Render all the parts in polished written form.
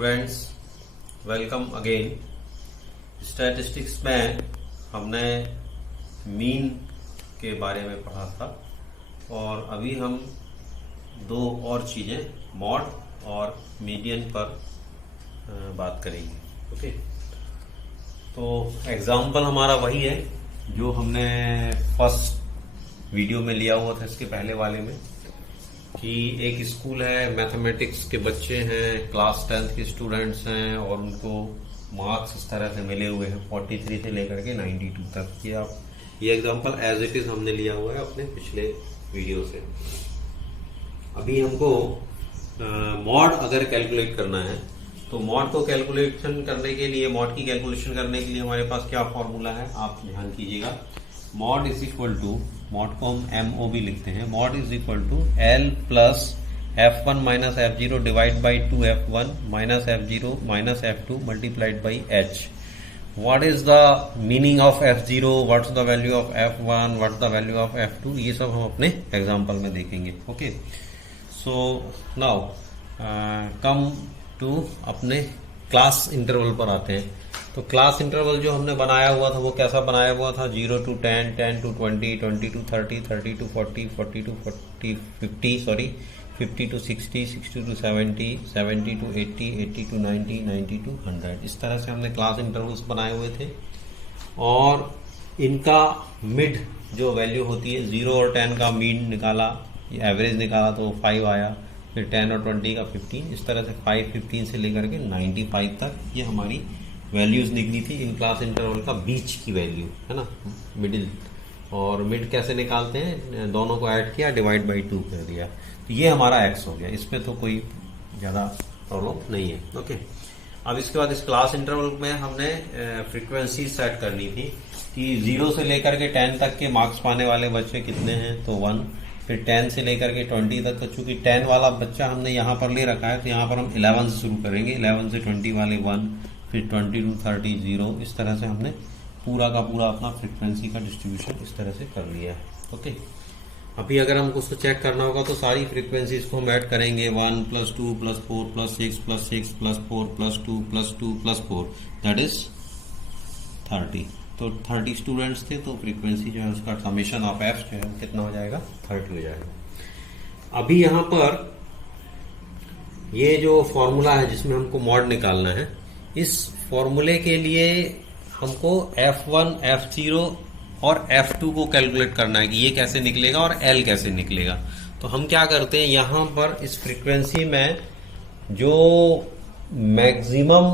Students, welcome again. Statistics में हमने mean के बारे में पढ़ा था और अभी हम दो और चीज़ें मॉड और मीडियन पर बात करेंगे। ओके, तो एग्जाम्पल हमारा वही है जो हमने फर्स्ट वीडियो में लिया हुआ था, इसके पहले वाले में, कि एक स्कूल है, मैथमेटिक्स के बच्चे हैं, क्लास 10th के स्टूडेंट्स हैं और उनको मार्क्स इस तरह से मिले हुए हैं 43 से लेकर के 92 तक। ये एग्जांपल एज इट इज हमने लिया हुआ है अपने पिछले वीडियो से। अभी हमको मॉड अगर कैलकुलेट करना है तो मॉड को कैलकुलेशन करने के लिए, मॉड की कैलकुलेशन करने के लिए हमारे पास क्या फॉर्मूला है, आप ध्यान कीजिएगा। Mode is equal to, mode को हम एमओ भी लिखते हैं, mode is equal to L plus f1 minus f0 divide by 2f1 minus f0 minus f2 multiplied by h। What is the meaning of f0, what is the value of f1, what is the value of f2, ये सब हम अपने example में देखेंगे। Okay, so now come to अपने class interval पर आते हैं। तो क्लास इंटरवल जो हमने बनाया हुआ था वो कैसा बनाया हुआ था? 0 to 10, 10 to 20, 20 to 30, 30 to 40, 40 to 50, 50 to 60, 60 to 70, 70 to 80, 80 to 90, 90 to 100। इस तरह से हमने क्लास इंटरवल्स बनाए हुए थे और इनका मिड जो वैल्यू होती है, 0 और 10 का मीन निकाला, एवरेज निकाला तो 5 आया, फिर 10 और 20 का 15, इस तरह से 5, 15 से लेकर के 95 तक ये हमारी वैल्यूज निकली थी इन क्लास इंटरवल का बीच की वैल्यू, है ना, मिडिल। और मिड कैसे निकालते हैं? दोनों को ऐड किया, डिवाइड बाई 2 कर दिया, तो ये हमारा x हो गया। इसमें तो कोई ज्यादा प्रॉब्लम नहीं है। ओके, अब इसके बाद इस क्लास इंटरवल में हमने फ्रीक्वेंसी सेट करनी थी कि 0 से लेकर के 10 तक के मार्क्स पाने वाले बच्चे कितने हैं, तो 1। फिर 10 से लेकर के 20 तक, तो चूंकि 10 वाला बच्चा हमने यहाँ पर ले रखा है तो यहाँ पर हम 11 से शुरू करेंगे, 11 से 20 वाले 1, फिर 20 to 30 0। इस तरह से हमने पूरा का पूरा अपना फ्रीक्वेंसी का डिस्ट्रीब्यूशन इस तरह से कर लिया है। ओके, अभी अगर हमको उसको चेक करना होगा तो सारी फ्रीक्वेंसीज को हम ऐड करेंगे, 1 + 2 + 4 + 6 + 6 + 4 + 2 + 2 + 4, दैट इज 30। तो 30 स्टूडेंट्स थे, तो फ्रीक्वेंसी जो है उसका समेशन ऑफ एफ जो है कितना हो जाएगा, 30 हो जाएगा। अभी यहाँ पर ये जो फॉर्मूला है जिसमें हमको मॉड निकालना है, इस फॉर्मूले के लिए हमको f1, f0 और f2 को कैलकुलेट करना है कि ये कैसे निकलेगा और l कैसे निकलेगा। तो हम क्या करते हैं, यहाँ पर इस फ्रीक्वेंसी में जो मैक्सिमम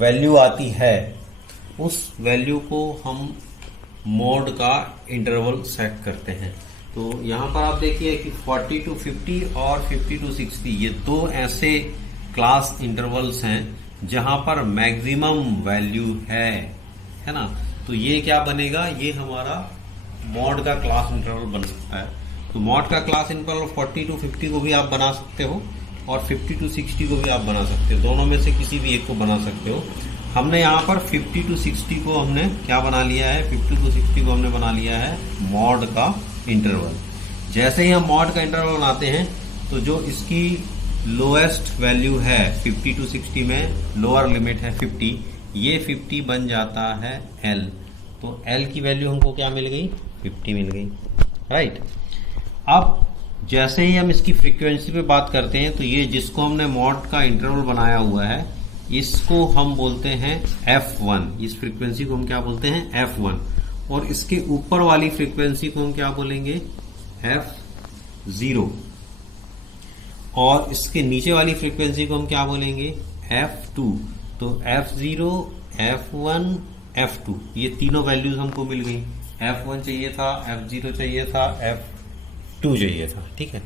वैल्यू आती है उस वैल्यू को हम मोड का इंटरवल सेट करते हैं। तो यहाँ पर आप देखिए कि 40 to 50 और 50 to 60 ये दो ऐसे क्लास इंटरवल्स हैं जहां पर मैक्सिमम वैल्यू है ना। तो ये क्या बनेगा, ये हमारा मॉड का क्लास इंटरवल बन सकता है। तो मॉड का क्लास इंटरवल 40 to 50 को भी आप बना सकते हो और 50 to 60 को भी आप बना सकते हो, दोनों में से किसी भी एक को बना सकते हो। हमने यहाँ पर 50 to 60 को हमने क्या बना लिया है, 50 to 60 को हमने बना लिया है मॉड का इंटरवल। जैसे ही हम मॉड का इंटरवल बनाते हैं तो जो इसकी लोएस्ट वैल्यू है 50 to 60 में, लोअर लिमिट है 50, ये 50 बन जाता है L। तो L की वैल्यू हमको क्या मिल गई, 50 मिल गई, राइट। अब जैसे ही हम इसकी फ्रीक्वेंसी पे बात करते हैं तो ये जिसको हमने मॉड का इंटरवल बनाया हुआ है इसको हम बोलते हैं F1। इस फ्रीक्वेंसी को हम क्या बोलते हैं, F1। और इसके ऊपर वाली फ्रीक्वेंसी को हम क्या बोलेंगे, F0। और इसके नीचे वाली फ्रीक्वेंसी को हम क्या बोलेंगे, F2। तो F0, F1, F2 ये तीनों वैल्यूज हमको मिल गई। F1 चाहिए था, F0 चाहिए था, F2 चाहिए था, ठीक है।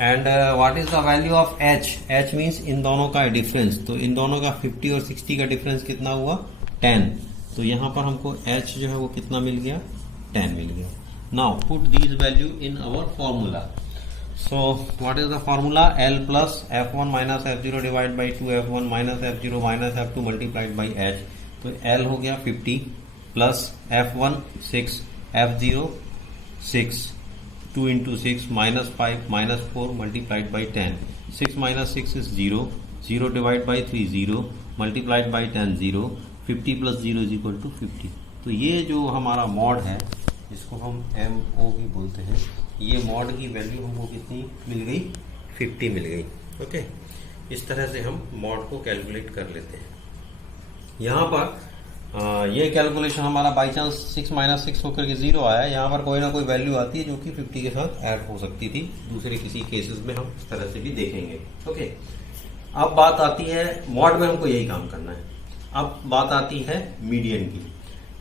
And what is the value of H? H means in दोनों का डिफरेंस। तो इन दोनों का 50 और 60 का डिफरेंस कितना हुआ, 10। तो यहाँ पर हमको H जो है वो कितना मिल गया, 10 मिल गया। Now put these value in our formula. So what is the formula? L plus f1 minus f0 divided by 2f1 minus f0 minus f2 multiplied by h। तो L हो गया 50 plus f1 6, f0 6, 2 into 6 minus 5 minus 4 multiplied by 10। 6 minus 6 is 0, 0 divide by 3 0, multiplied by 10 0, 50 plus 0 is equal to 50। तो ये जो हमारा mod है जिसको हम MO भी बोलते हैं, ये मॉड की वैल्यू हमको कितनी मिल गई, 50 मिल गई। ओके, इस तरह से हम मॉड को कैलकुलेट कर लेते हैं। यहाँ पर ये कैलकुलेशन हमारा बाई चांस 6 माइनस 6 होकर के 0 आया है। यहाँ पर कोई ना कोई वैल्यू आती है जो कि 50 के साथ ऐड हो सकती थी, दूसरे किसी केसेस में हम इस तरह से भी देखेंगे। ओके, अब बात आती है मॉड में हमको यही काम करना है। अब बात आती है मीडियन की।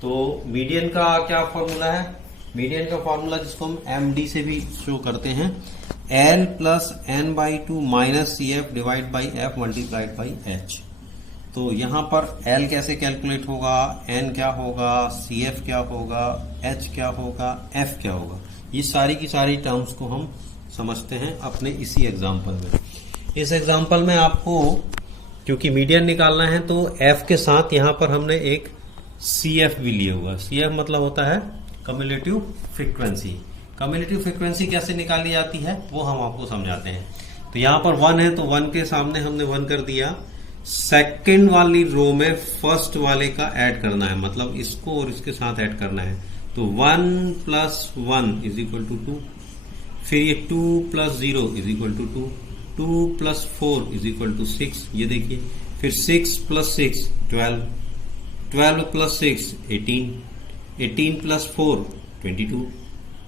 तो मीडियन का क्या फॉर्मूला है? मीडियन का फॉर्मूला जिसको हम MD से भी शो करते हैं, L plus N/2 minus CF divide by F multiplied by H। तो यहाँ पर L कैसे कैलकुलेट होगा, N क्या होगा, CF क्या होगा, H क्या होगा, F क्या होगा, ये सारी की सारी टर्म्स को हम समझते हैं अपने इसी एग्जाम्पल में। इस एग्जाम्पल में आपको क्योंकि मीडियन निकालना है तो F के साथ यहाँ पर हमने एक CF भी लिया हुआ। CF मतलब होता है कम्युलेटिव फ्रीक्वेंसी। कम्युलेटिव फ्रीक्वेंसी कैसे निकाली जाती है वो हम आपको समझाते हैं। तो यहाँ पर 1 है तो 1 के सामने हमने 1 कर दिया। सेकंड वाली रो में फर्स्ट वाले का ऐड करना है, मतलब इसको और इसके साथ ऐड करना है। तो 1 प्लस 1 इज इक्वल टू 2, फिर ये 2 plus 0 is equal to 2, 2 plus 4 is equal to 6, ये देखिए। फिर 6 plus 6 12, 12 plus 6 18, 18 plus 4 22,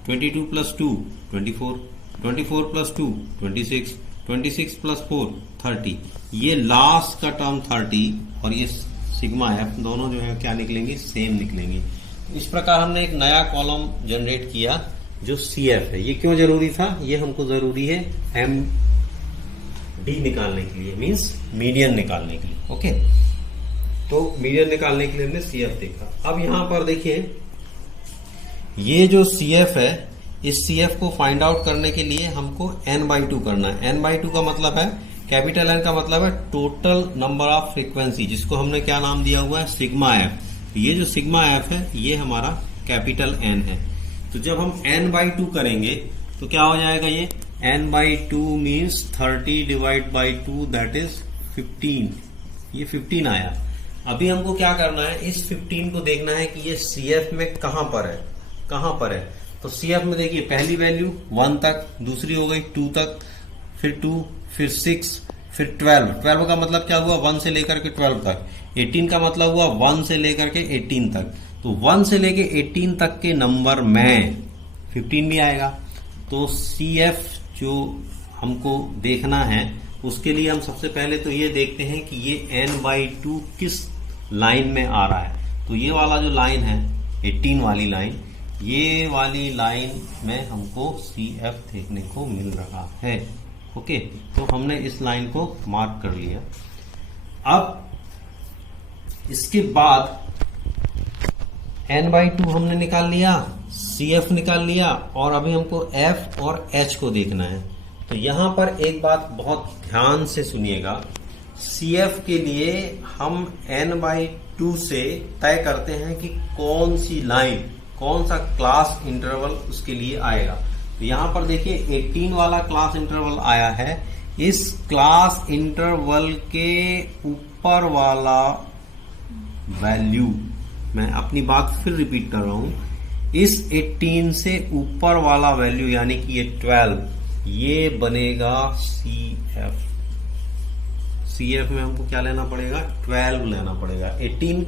22 plus 2 24, 24 plus 2 26, 26 plus 4 30। ये लास्ट का टर्म 30 और ये सिग्मा एफ दोनों जो है क्या निकलेंगे, सेम निकलेंगे। इस प्रकार हमने एक नया कॉलम जनरेट किया जो CF है। ये क्यों जरूरी था? ये हमको जरूरी है MD निकालने के लिए, मींस मीडियन निकालने के लिए। ओके, तो मीडियन निकालने के लिए हमने CF देखा। अब यहां पर देखिए, ये जो CF है, इस CF को फाइंड आउट करने के लिए हमको N/2 करना है। N/2 का मतलब है, कैपिटल N का मतलब है टोटल नंबर ऑफ फ्रीक्वेंसी, जिसको हमने क्या नाम दिया हुआ है, सिग्मा एफ। ये जो सिग्मा एफ है ये हमारा कैपिटल N है। तो जब हम N/2 करेंगे तो क्या हो जाएगा, ये N/2 means 30 divide by 2 that is 15। ये 15 आया। अभी हमको क्या करना है, इस 15 को देखना है कि ये CF में कहां पर है, कहां पर है। तो CF में देखिए, पहली वैल्यू 1 तक, दूसरी हो गई 2 तक, फिर 2, फिर 6, फिर 12। 12 का मतलब क्या हुआ, 1 से लेकर के 12 तक। 18 का मतलब हुआ 1 से लेकर के 18 तक। तो 1 से लेके 18 तक के नंबर में 15 भी आएगा। तो CF जो हमको देखना है उसके लिए हम सबसे पहले तो ये देखते हैं कि ये N/2 किस लाइन में आ रहा है। तो ये वाला जो लाइन है 18 वाली लाइन, ये वाली लाइन में हमको CF देखने को मिल रहा है। ओके, तो हमने इस लाइन को मार्क कर लिया। अब इसके बाद N/2 हमने निकाल लिया, CF निकाल लिया, और अभी हमको F और H को देखना है। तो यहां पर एक बात बहुत ध्यान से सुनिएगा, CF के लिए हम N/2 से तय करते हैं कि कौन सी लाइन, कौन सा क्लास इंटरवल उसके लिए आएगा। तो यहां पर देखिए 18 वाला क्लास इंटरवल आया है। इस क्लास इंटरवल के ऊपर वाला वैल्यू, मैं अपनी बात फिर रिपीट कर रहा हूं, इस 18 से ऊपर वाला वैल्यू यानी कि ये 12, ये बनेगा CF। CF में हमको क्या लेना पड़ेगा, 12 लेना पड़ेगा। 18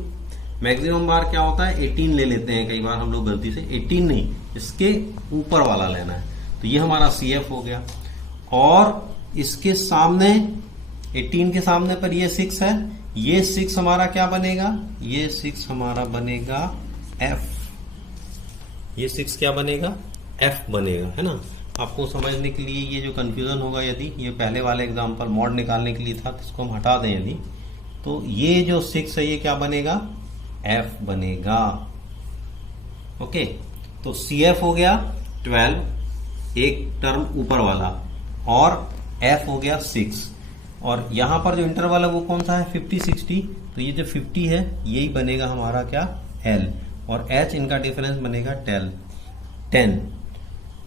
मैक्सिमम बार क्या होता है 18 ले लेते हैं, कई बार हम लोग गलती से 18 नहीं, इसके ऊपर वाला लेना है। तो ये हमारा CF हो गया। और इसके सामने 18 के सामने पर ये 6 है, ये 6 हमारा क्या बनेगा, ये 6 हमारा बनेगा F। ये 6 क्या बनेगा, F बनेगा, है ना। आपको समझने के लिए ये जो कंफ्यूजन होगा, यदि ये पहले वाले एग्जांपल मॉड निकालने के लिए था तो इसको हम हटा दें यदि, तो ये जो 6 है ये क्या बनेगा, F बनेगा। ओके, तो CF हो गया 12, एक टर्म ऊपर वाला, और F हो गया 6। और यहां पर जो इंटरवल है वो कौन सा है, 50 60। तो ये जो 50 है यही बनेगा हमारा क्या, L, और H इनका डिफरेंस बनेगा 10।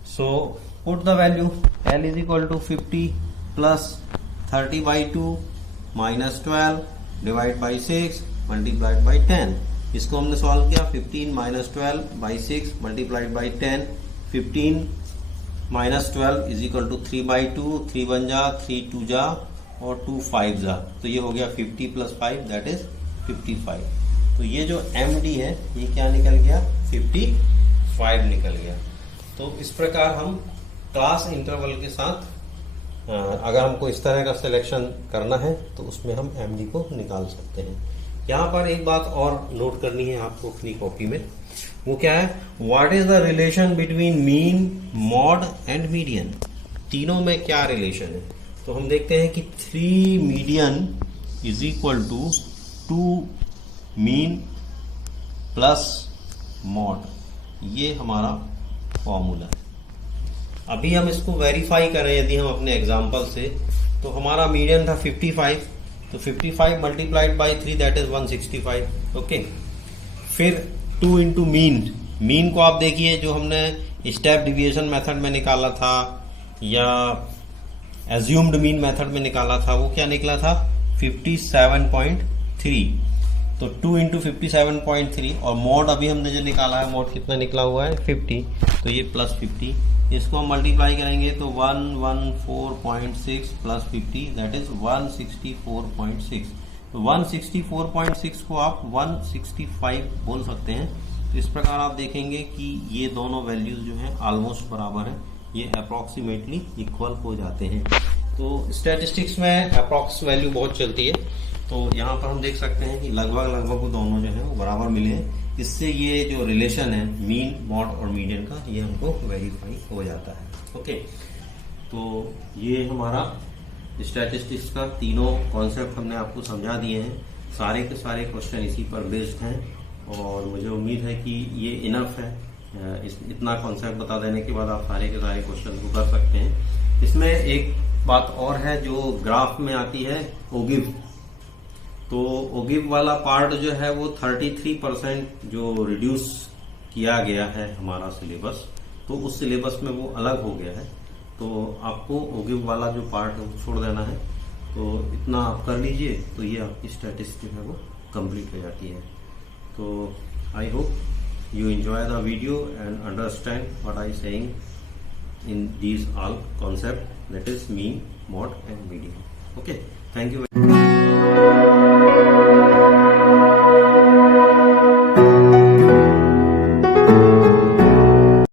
So put the value, L is equal to 50 plus 30/2 minus 12 divide by 6 multiplied by 10। इसको हमने सॉल्व किया, 15 minus 12 by 6 multiplied by 10। 15 minus 12 is equal to 3 by 2, 3 1 जा, 3 2 जा और 2 5 जा, तो ये हो गया 50 प्लस 5 दैट इज 55। तो ये जो MD है ये क्या निकल गया, 55 निकल गया। तो इस प्रकार हम क्लास इंटरवल के साथ अगर हमको इस तरह का सिलेक्शन करना है तो उसमें हम MD को निकाल सकते हैं। यहाँ पर एक बात और नोट करनी है आपको अपनी कॉपी में, वो क्या है, what is the relation between mean, mod and median. तीनों में क्या रिलेशन है, तो हम देखते हैं कि 3 median is equal to 2 mean plus mode, ये हमारा फॉर्मूला है। अभी हम इसको वेरीफाई करें यदि हम अपने एग्जांपल से, तो हमारा मीडियन था 55, तो 55 multiplied by 3 that is 165। Okay, फिर 2 इंटू मीन, मीन को आप देखिए जो हमने स्टेप डिविएशन मेथड में निकाला था या एज्यूम्ड मीन मेथड में निकाला था, वो क्या निकला था 57.3। तो 2 इंटू 57.3 और मॉड अभी हमने जो निकाला है, मॉड कितना निकला हुआ है 50, तो ये प्लस 50। इसको हम मल्टीप्लाई करेंगे तो 114.6 प्लस 50 दैट इज 164.6। तो 164.6 को आप 165 बोल सकते हैं। तो इस प्रकार आप देखेंगे कि ये दोनों वैल्यूज जो हैं ऑलमोस्ट बराबर हैं, ये अप्रोक्सीमेटली इक्वल हो जाते हैं। तो स्टैटिस्टिक्स में अप्रोक्स वैल्यू बहुत चलती है, तो यहाँ पर हम देख सकते हैं कि लगभग वो दोनों जो है वो बराबर मिले हैं। इससे ये जो रिलेशन है मीन, मॉड और मीडियन का, ये हमको वेरीफाई हो जाता है। ओके, तो ये हमारा स्टैटिस्टिक्स का तीनों कॉन्सेप्ट हमने आपको समझा दिए हैं। सारे के सारे क्वेश्चन इसी पर बेस्ड हैं और मुझे उम्मीद है कि ये इनफ है। इतना कॉन्सेप्ट बता देने के बाद आप सारे के सारे क्वेश्चन को कर सकते हैं। इसमें एक बात और है जो ग्राफ में आती है, ओगिव। तो ओगिव वाला पार्ट जो है वो 33% जो रिड्यूस किया गया है हमारा सिलेबस, तो उस सिलेबस में वो अलग हो गया है। तो आपको ओगिव वाला जो पार्ट है वो छोड़ देना है। तो इतना आप कर लीजिए तो ये आपकी स्टैटिस्टिक्स है वो कंप्लीट हो जाती है। तो I hope you enjoy the video and understand what I saying in these all concept, that is mean, mode and median. Okay, thank you very much.